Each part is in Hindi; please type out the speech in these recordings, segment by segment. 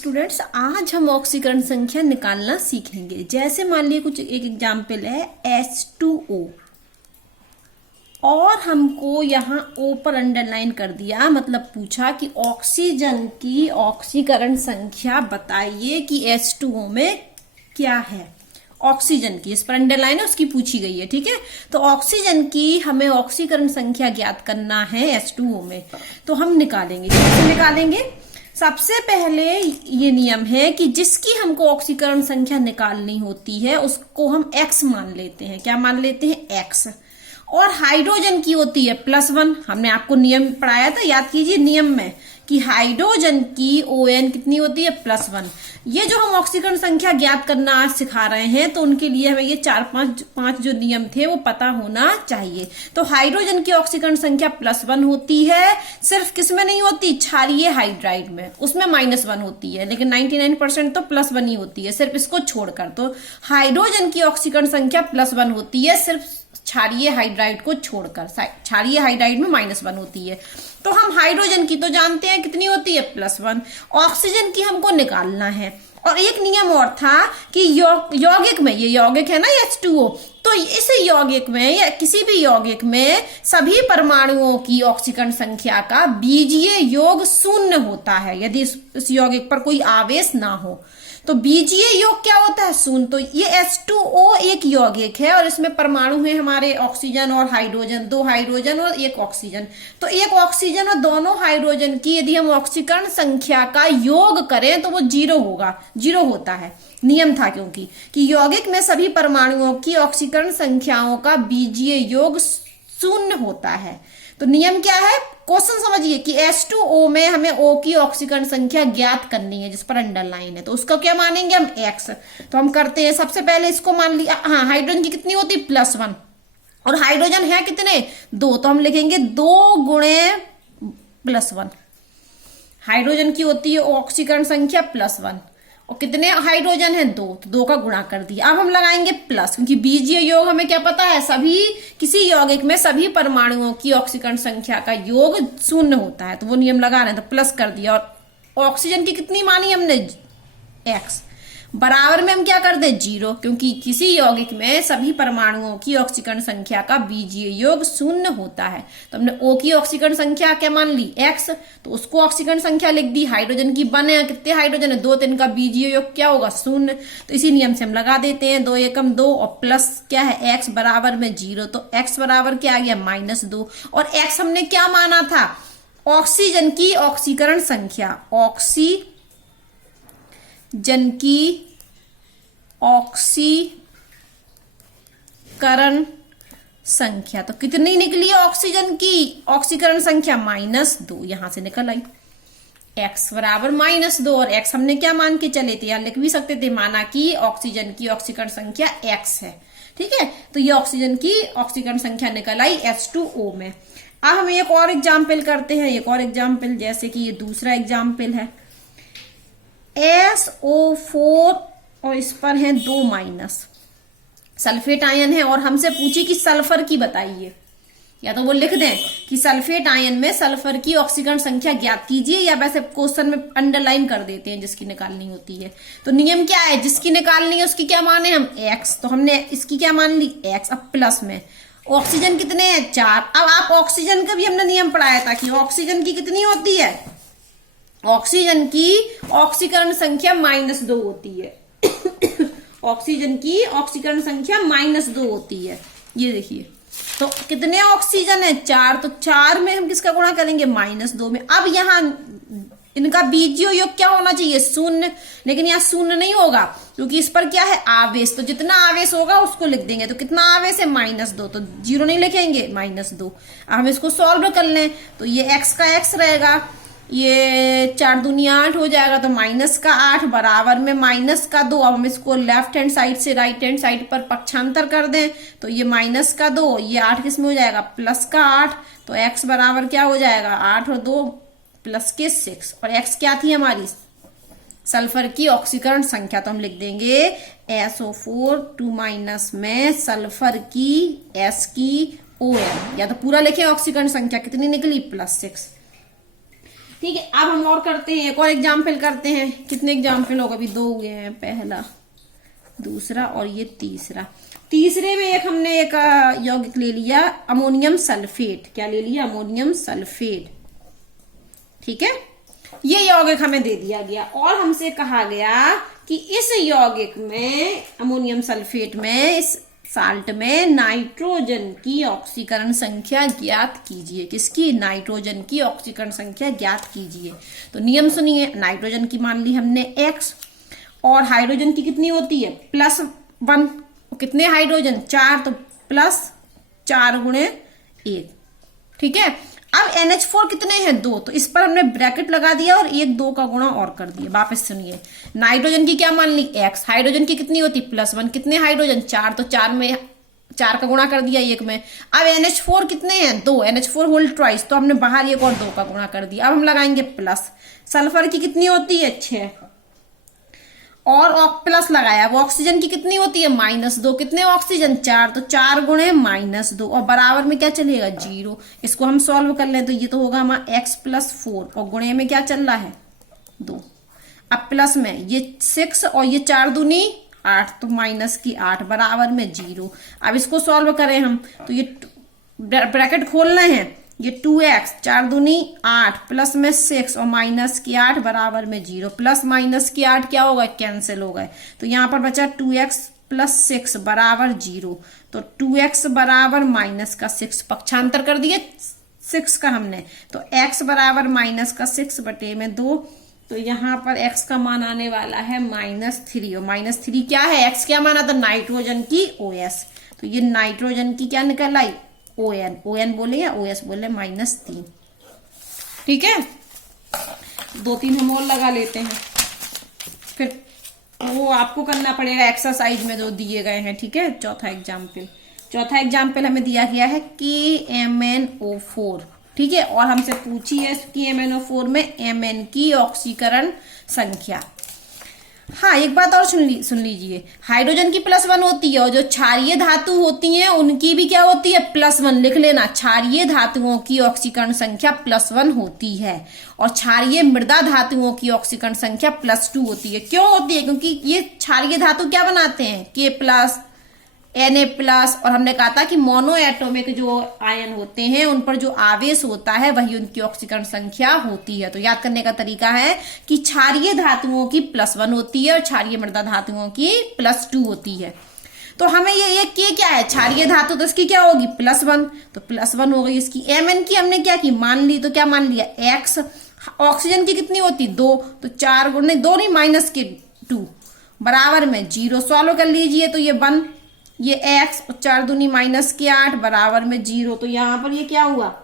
स्टूडेंट्स, आज हम ऑक्सीकरण संख्या निकालना सीखेंगे। जैसे मान लीजिए कुछ एक एग्जाम्पल है H2O और हमको यहाँ O पर अंडरलाइन कर दिया, मतलब पूछा कि ऑक्सीजन की ऑक्सीकरण संख्या बताइए कि H2O में क्या है। ऑक्सीजन की इस पर अंडरलाइन है, उसकी पूछी गई है। ठीक है, तो ऑक्सीजन की हमें ऑक्सीकरण संख्या ज्ञात करना है H2O में, तो हम निकालेंगे। कैसे निकालेंगे? सबसे पहले ये नियम है कि जिसकी हमको ऑक्सीकरण संख्या निकालनी होती है उसको हम x मान लेते हैं। क्या मान लेते हैं? x। और हाइड्रोजन की होती है +1। हमने आपको नियम पढ़ाया था, याद कीजिए नियम में, कि हाइड्रोजन की ON कितनी होती है? +1। ये जो हम ऑक्सीकरण संख्या ज्ञात करना आज सिखा रहे हैं, तो उनके लिए हमें ये 4-5 जो नियम थे वो पता होना चाहिए। तो हाइड्रोजन की ऑक्सीकरण संख्या +1 होती है। सिर्फ किसमें नहीं होती? क्षारीय हाइड्राइड में, उसमें -1 होती है, लेकिन 99% तो +1 ही होती है, सिर्फ इसको छोड़कर। तो हाइड्रोजन की ऑक्सीकरण संख्या +1 होती है, सिर्फ क्षारीय हाइड्राइड को छोड़कर। क्षारीय हाइड्राइड में -1 होती है। तो हम हाइड्रोजन की तो जानते हैं कितनी होती है? +1। ऑक्सीजन की हमको निकालना है। और एक नियम और था कि यौगिक में, ये यौगिक है ना H2O, तो इस यौगिक में या किसी भी यौगिक में सभी परमाणुओं की ऑक्सीकरण संख्या का बीजीय योग 0 होता है, यदि इस यौगिक पर कोई आवेश ना हो। तो बीजीय योग क्या होता है? 0। तो ये H2O एक यौगिक है और इसमें परमाणु है हमारे ऑक्सीजन और हाइड्रोजन, 2 हाइड्रोजन और 1 ऑक्सीजन। तो 1 ऑक्सीजन और दोनों हाइड्रोजन की यदि हम ऑक्सीकरण संख्या का योग करें तो वो 0 होगा, 0 होता है। नियम था क्योंकि कि यौगिक में सभी परमाणुओं की ऑक्सीकरण संख्याओं का बीजीय योग 0 होता है। तो नियम क्या है? क्वेश्चन समझिए कि H2O में हमें O की ऑक्सीकरण संख्या ज्ञात करनी है, जिस पर अंडरलाइन है, तो उसको क्या मानेंगे हम? x। तो हम करते हैं, सबसे पहले इसको मान लिया। हाँ, हाइड्रोजन की कितनी होती? +1। और हाइड्रोजन है कितने? 2, तो हम लिखेंगे 2 × +1। हाइड्रोजन की होती है ऑक्सीकरण संख्या +1 और कितने हाइड्रोजन है? 2, तो 2 का गुणा कर दिया। अब हम लगाएंगे प्लस, क्योंकि बीजीय योग हमें क्या पता है? सभी किसी यौगिक में सभी परमाणुओं की ऑक्सीकरण संख्या का योग 0 होता है, तो वो नियम लगा रहे हैं, तो प्लस कर दिया। और ऑक्सीजन की कितनी मानी हमने? x। बराबर में हम क्या कर दें? 0, क्योंकि किसी यौगिक में सभी परमाणुओं की ऑक्सीकरण संख्या का बीजीय योग 0 होता है। तो हमने O की ऑक्सीकरण संख्या क्या मान ली? x, तो उसको ऑक्सीकरण संख्या लिख दी। हाइड्रोजन की बने कितने हाइड्रोजन है? 2, तो इनका बीजीय योग क्या होगा? 0। तो इसी नियम से हम लगा देते हैं, 2 एकम 2 और प्लस क्या है? x बराबर में 0, तो x बराबर क्या आ गया? -2। और x हमने क्या माना था? ऑक्सीजन की ऑक्सीकरण संख्या, ऑक्सीजन की ऑक्सीकरण संख्या, तो कितनी निकली ऑक्सीजन की ऑक्सीकरण संख्या? -2, यहां से निकल आई। x बराबर -2 और x हमने क्या मान के चले थे? यहां लिख भी सकते थे, माना कि ऑक्सीजन की ऑक्सीकरण संख्या x है। ठीक है, तो ये ऑक्सीजन की ऑक्सीकरण संख्या निकल आई H2O में। अब हम एक और एग्जाम्पल करते हैं, एक और एग्जाम्पल, जैसे कि ये दूसरा एग्जाम्पल है SO4 और इस पर है 2- सल्फेट आयन है और हमसे पूछी कि सल्फर की बताइए। या तो वो लिख दें कि सल्फेट आयन में सल्फर की ऑक्सीकरण संख्या ज्ञात कीजिए, या वैसे क्वेश्चन में अंडरलाइन कर देते हैं जिसकी निकालनी होती है। तो नियम क्या है? जिसकी निकालनी है उसकी क्या माने हम? x। तो हमने इसकी क्या मान ली? x। अब प्लस में ऑक्सीजन कितने हैं? 4। अब आप ऑक्सीजन का भी हमने नियम पढ़ाया था कि ऑक्सीजन की कितनी होती है? ऑक्सीजन की ऑक्सीकरण संख्या -2 होती है। ऑक्सीजन की ऑक्सीकरण संख्या -2 होती है। ये देखिए, तो कितने ऑक्सीजन है? 4, तो 4 में हम किसका गुणा करेंगे? -2 में। अब यहाँ इनका बीजीय योग क्या होना चाहिए? 0, लेकिन यहाँ 0 नहीं होगा, क्योंकि इस पर क्या है? आवेश। तो जितना आवेश होगा उसको लिख देंगे। तो कितना आवेश है? -2, तो 0 नहीं लिखेंगे, -2। हम इसको सॉल्व कर लें तो ये x का x रहेगा, ये 4 दूनी 8 हो जाएगा, तो -8 बराबर में -2। अब हम इसको लेफ्ट हैंड साइड से राइट हैंड साइड पर पक्षांतर कर दें तो ये -2, ये 8 किस में हो जाएगा? +8। तो x बराबर क्या हो जाएगा? 8 और 2 +6। और x क्या थी हमारी? सल्फर की ऑक्सीकरण संख्या। तो हम लिख देंगे SO4 2- में सल्फर की S की ON, या तो पूरा लिखें ऑक्सीकरण संख्या कितनी निकली? +6। ठीक है, अब हम और करते हैं, एक और एग्जाम्पल करते हैं। कितने एग्जाम्पल होगा, अभी 2 हुए हैं, पहला, दूसरा और ये तीसरा। तीसरे में एक हमने एक यौगिक ले लिया अमोनियम सल्फेट। क्या ले लिया, अमोनियम सल्फेट। ठीक है, ये यौगिक हमें दे दिया गया और हमसे कहा गया कि इस यौगिक में, अमोनियम सल्फेट में, इस साल्ट में नाइट्रोजन की ऑक्सीकरण संख्या ज्ञात कीजिए। किसकी, नाइट्रोजन की ऑक्सीकरण संख्या ज्ञात कीजिए। तो नियम सुनिए, नाइट्रोजन की मान ली हमने x, और हाइड्रोजन की कितनी होती है, +1। कितने हाइड्रोजन, 4, तो +4 × 1। ठीक है, अब NH4 कितने हैं, 2, तो इस पर हमने ब्रैकेट लगा दिया और 1 2 का गुणा और कर दिया। वापस सुनिए, नाइट्रोजन की क्या मान ली, x, हाइड्रोजन की कितनी होती, +1। कितने हाइड्रोजन, 4, तो 4 में 4 का गुणा कर दिया 1 में। अब NH4 कितने हैं, 2, NH4 होल ट्वाइस, तो हमने बाहर 1 और 2 का गुणा कर दिया। अब हम लगाएंगे प्लस। सल्फर की कितनी होती है, 6, और प्लस लगाया। वो ऑक्सीजन की कितनी होती है, -2। कितने ऑक्सीजन, 4, तो 4 × -2, और बराबर में क्या चलेगा, 0। इसको हम सॉल्व कर लें तो ये तो होगा हमारा x + 4, और गुणे में क्या चल रहा है, 2। अब प्लस में ये 6 और ये 4 दूनी 8, तो -8 बराबर में 0। अब इसको सॉल्व करें हम तो ये ब्रैकेट खोल रहे हैं, ये 2x, 4 दूनी 8, प्लस में 6 और -8 बराबर में 0। प्लस -8 क्या होगा, कैंसिल हो गए, तो यहाँ पर बचा 2x + 6 बराबर 0। तो 2x बराबर -6, पक्षांतर कर दिए 6 का हमने, तो x बराबर -6 बटे में 2। तो यहाँ पर x का मान आने वाला है -3, और -3 क्या है, x क्या माना था, नाइट्रोजन की OS, तो ये नाइट्रोजन की क्या निकल आई, ON बोले या OS बोले, -3। ठीक है, 2-3 हम और लगा लेते हैं, फिर वो आपको करना पड़ेगा एक्सरसाइज में जो दिए गए हैं। ठीक है, चौथा एग्जाम्पल हमें दिया गया है KMnO4। ठीक है, और हमसे पूछी है कि MnO4 में Mn की ऑक्सीकरण संख्या। हाँ, एक बात और सुन लीजिए, हाइड्रोजन की +1 होती है, और जो क्षारीय धातु होती हैं उनकी भी क्या होती है, +1। लिख लेना, क्षारीय धातुओं की ऑक्सीकरण संख्या +1 होती है, और क्षारीय मृदा धातुओं की ऑक्सीकरण संख्या +2 होती है। क्यों होती है, क्योंकि ये क्षारीय धातु क्या बनाते हैं, K+, Na+, और हमने कहा था कि मोनो एटॉमिक जो आयन होते हैं उन पर जो आवेश होता है वही उनकी ऑक्सीकरण संख्या होती है। तो याद करने का तरीका है कि क्षारीय धातुओं की +1 होती है और क्षारीय मृदा धातुओं की +2 होती है। तो हमें ये K क्या है, क्षारीय धातु, तो इसकी क्या होगी, +1, तो +1 हो गई इसकी। Mn की हमने क्या की, मान ली, तो क्या मान लिया, x। ऑक्सीजन की कितनी होती, 2, तो 4 × 2 नहीं, -2 बराबर में 0। सॉल्व कर लीजिए तो ये 1, ये x, और 4 दूनी -8 बराबर में 0। तो यहाँ पर ये क्या हुआ,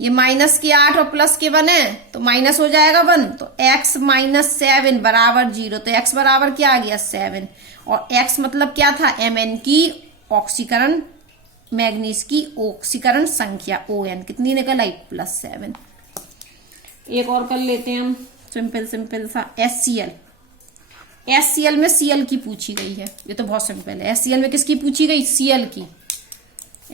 ये -8 और +1 है तो माइनस हो जाएगा 1, तो x -7 बराबर 0। तो x बराबर क्या आ गया, 7, और x मतलब क्या था, Mn की ऑक्सीकरण, मैग्नीज की ऑक्सीकरण संख्या ON कितनी निकल आई, +7। एक और कर लेते हैं हम, सिंपल सा HCl में Cl की पूछी गई है, ये तो बहुत सिंपल है। HCl में किसकी पूछी गई, Cl की।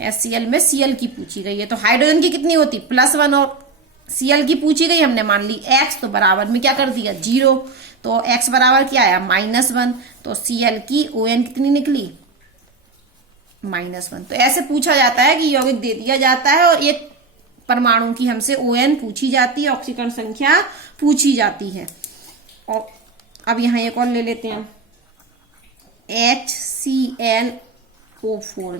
HCl में Cl की पूछी गई है, तो हाइड्रोजन की कितनी होती, +1, और Cl की पूछी गई हमने मान ली x, तो बराबर में क्या कर दिया, 0। तो x बराबर क्या आया, -1, तो Cl की ON कितनी निकली, -1। तो ऐसे पूछा जाता है कि यौगिक दे दिया जाता है और एक परमाणु की हमसे ON पूछी जाती है, ऑक्सीकरण संख्या पूछी जाती है। और अब यहाँ एक और ले लेते हैं, HClO4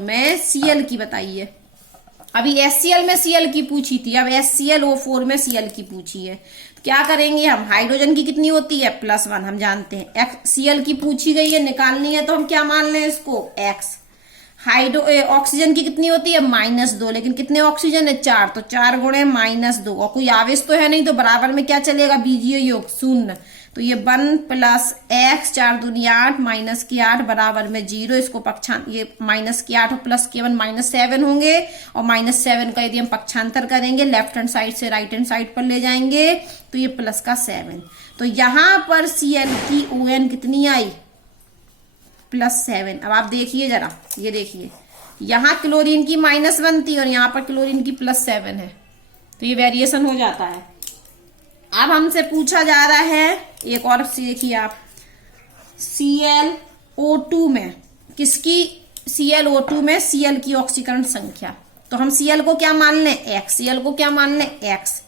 में Cl की बताइए। अभी HCl में Cl की पूछी थी, अब HClO4 में Cl की पूछी है, तो क्या करेंगे हम, हाइड्रोजन की कितनी होती है, +1 हम जानते हैं। Cl की पूछी गई है, निकालनी है, तो हम क्या मान लें इसको, x। ऑक्सीजन की कितनी होती है, -2, लेकिन कितने ऑक्सीजन है, 4, तो 4 × -2, और कोई आवेश तो है नहीं, तो बराबर में क्या चलेगा, बीजीय योग 0। तो ये 1 + x, 4 दूनी 8, -8 बराबर में 0। इसको ये -8 और +1 -7 होंगे, और -7 का यदि हम पक्षांतर करेंगे लेफ्ट हैंड साइड से राइट हैंड साइड पर ले जाएंगे तो ये +7। तो यहाँ पर Cl की ON कितनी आई, +7। अब आप देखिए जरा, ये देखिए, यहाँ क्लोरीन की -1 थी और यहाँ पर क्लोरीन की +7 है, तो ये वेरिएशन हो जाता है। अब हमसे पूछा जा रहा है एक और देखिए आप, ClO2 में किसकी, ClO2 में Cl की ऑक्सीकरण संख्या। तो हम Cl को क्या मान लें, x, Cl को क्या मान लें, x।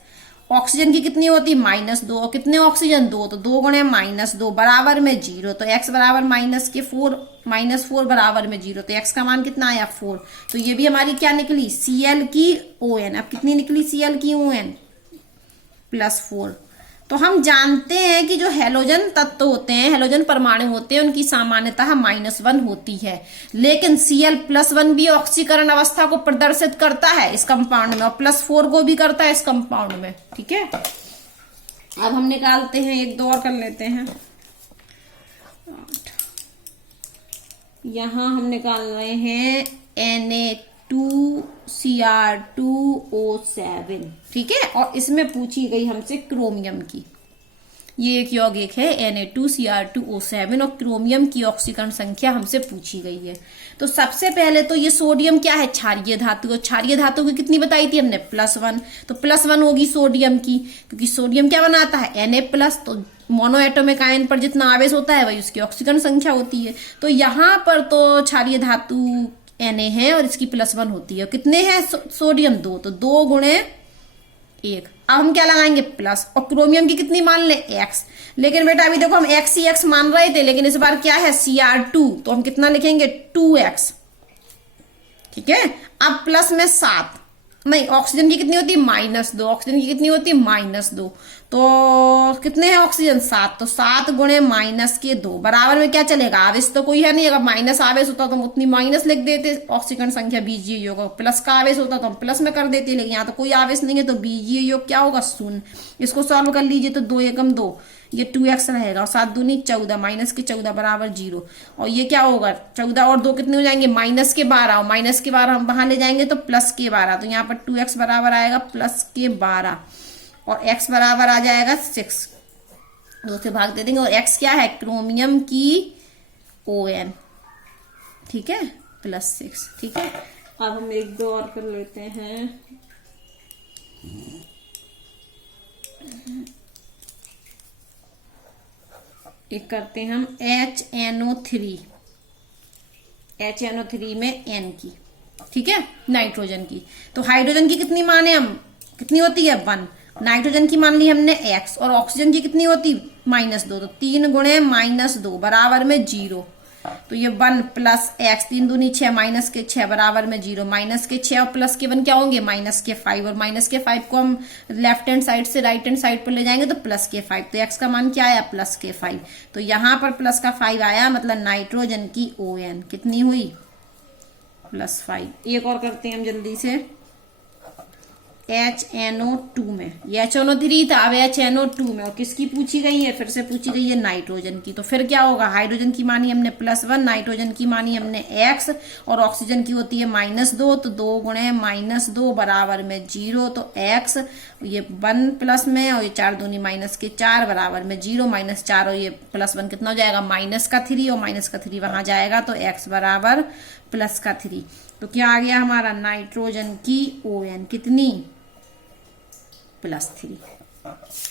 ऑक्सीजन की कितनी होती, -2, और कितने ऑक्सीजन, 2, तो 2 गुणे -2 बराबर में 0, तो x बराबर -4 बराबर में 0, तो x का मान कितना आया, 4। तो ये भी हमारी क्या निकली, Cl की ON। अब कितनी निकली Cl की ON, +4। तो हम जानते हैं कि जो हैलोजन तत्व होते हैं, हैलोजन परमाणु होते हैं, उनकी सामान्यतः -1 होती है, लेकिन Cl+1 भी ऑक्सीकरण अवस्था को प्रदर्शित करता है इस कंपाउंड में, और +4 को भी करता है इस कंपाउंड में। ठीक है, अब हम निकालते हैं, एक दो और कर लेते हैं। यहां हम निकाल रहे हैं Na2Cr2O7। ठीक है, और इसमें पूछी गई हमसे क्रोमियम की, ये एक यौगिक है Na2Cr2O7, और क्रोमियम की ऑक्सीकरण संख्या हमसे पूछी गई है। तो सबसे पहले तो ये सोडियम क्या है, क्षारीय धातु, और क्षारीय धातु की कितनी बताई थी हमने, +1, तो +1 होगी सोडियम की, क्योंकि सोडियम क्या बनाता है, Na+, तो मोनोएटॉमिक आयन पर जितना आवेश होता है वही उसकी ऑक्सीकरण संख्या होती है। तो यहाँ पर तो क्षारीय धातु Na है और इसकी +1 होती है, कितने हैं सोडियम, 2, तो 2 गुणे 1। अब हम क्या लगाएंगे, प्लस, और क्रोमियम की कितनी मान ले, x। लेकिन बेटा अभी देखो हम x ही x मान रहे थे, लेकिन इस बार क्या है, Cr2, तो हम कितना लिखेंगे, 2x। ठीक है, अब प्लस में 7, नहीं, ऑक्सीजन की कितनी होती है, -2, ऑक्सीजन की कितनी होती है, -2, तो कितने हैं ऑक्सीजन, 7, तो 7 गुणे -2 बराबर में क्या चलेगा, आवेश तो कोई है नहीं, अगर माइनस आवेश होता तो हम उतनी माइनस लिख देते, ऑक्सीकरण संख्या बीजीय योग, प्लस का आवेश होता तो हम प्लस में कर देते, लेकिन यहाँ तो कोई आवेश नहीं है, तो बीजीय योग क्या होगा, 0। इसको सॉल्व कर लीजिए, तो 2 एकम 2, ये 2x रहेगा, और 7 दूनी 14, -14 बराबर 0, और ये क्या होगा, 14 और 2 कितने हो जाएंगे, -12, और -12 हम वहां ले जाएंगे तो +12, तो यहाँ पर 2x बराबर आएगा +12, और x बराबर आ जाएगा 6, 2 से भाग दे देंगे, और x क्या है, क्रोमियम की ON। ठीक है, +6। ठीक है, अब हम एक दो और कर लेते हैं। एक करते हैं हम HNO3 में N की। ठीक है, नाइट्रोजन की, तो हाइड्रोजन की कितनी माने हम, कितनी होती है, 1, नाइट्रोजन की मान ली हमने x, और ऑक्सीजन की कितनी होती, -2, तो 3 गुणे -2 बराबर में 0, तो ये 1 + x, 3 दूनी 6, -6 बराबर में 0, -6 और +1 क्या होंगे, -5, और -5 को हम लेफ्ट हैंड साइड से राइट हैंड साइड पर ले जाएंगे तो +5, तो x का मान क्या आया, +5, तो यहाँ पर +5 आया, मतलब नाइट्रोजन की ON कितनी हुई, +5। एक और करते हैं हम जल्दी से, HNO2 में, ये HNO3 था, अब HNO2 में, और किसकी पूछी गई है, फिर से पूछी गई है नाइट्रोजन की। तो फिर क्या होगा, हाइड्रोजन की मानी हमने +1, नाइट्रोजन की मानी हमने x, और ऑक्सीजन की होती है -2, तो 2 गुणे -2 बराबर में 0, तो x, ये 1 प्लस में, और ये 4 दूनी -4 बराबर में 0, -4 और ये +1 कितना हो जाएगा, -3, और -3 वहां जाएगा, तो x बराबर +3। तो क्या आ गया हमारा, नाइट्रोजन की ON कितनी, +3।